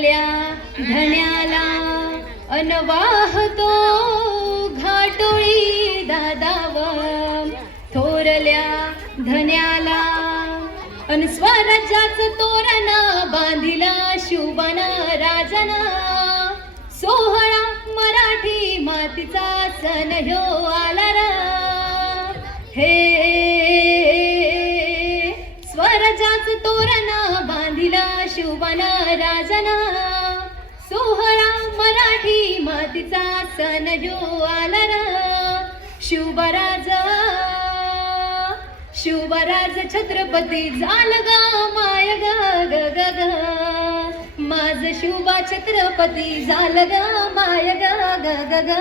धन्याला धण्याला अनवाहतो घाटोळी दादाव. थोरल्या धन्याला अन स्वराज्याचं तोरण बांधिला शुभन राजना. सोहळा मराठी मातीचा सण ह्यो आला रा हे स्वराज्याचं तोरणा बांधिला शुभन राजना. सोहळा मराठी मातीचा सण जो आला रा शुभराज शुभराज छत्रपती झाल ग माय ग ग ग ग. माझ शिवबा छत्रपती झाल ग माय ग ग ग ग.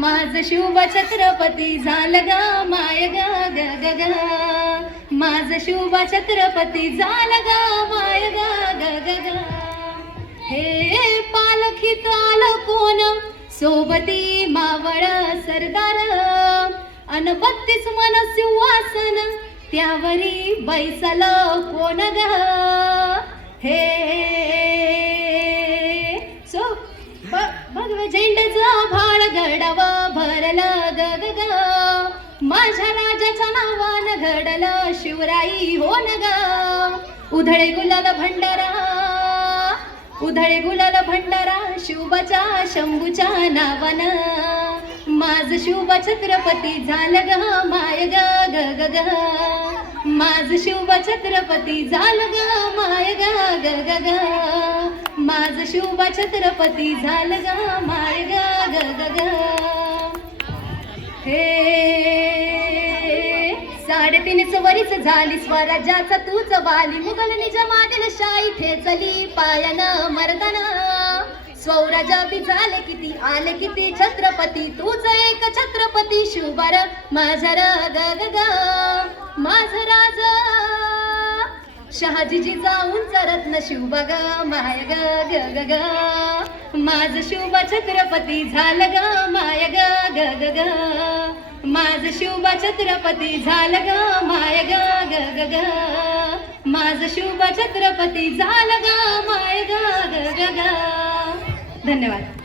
माझ शिवबा छत्रपती झाल ग माय ग ग ग ग. माझ शुभा छत्रपती झाल ग माय ग ग ग हे पालखीत आलं कोण? सोबती मावळ सरदार. अन बत्तीस मन सिंहासन त्यावरी बैसल कोण ग? हे सो ब- भगव झेंडचा भाळ गडव भरला ग ग ग. माझ्या राजाचा नावान घडलं शिवराई हो न ग? उधळे गुलाल भंडारा उधळे गुलाल भंडारा शिवबाच्या शंभूच्या नावान. माझ शिवबा छत्रपती झालं ग माय ग ग ग ग. माझ शिवबा छत्रपती झालं ग माय ग ग ग ग. माझ शिवबा छत्रपती झालं ग माय ग साडेतीनच वरीच झाली स्वराज्याचा तूच वाली. मुघल निजमातील शाही ठेचली पायन मर्दन. स्वराज्य बी झाले किती आले किती छत्रपती. तूच एक छत्रपती शुभर माझर गग ग माझ राज शहाजीजी जाऊन चरत्न शिव बग माय ग ग ग ग. माझ शुभ छत्रपती झालं ग माय ग ग ग ग. माझ शुभ छत्रपती झालं ग माय ग ग ग ग. माझ शुभ छत्रपती झालं ग माय ग ग ग धन्यवाद.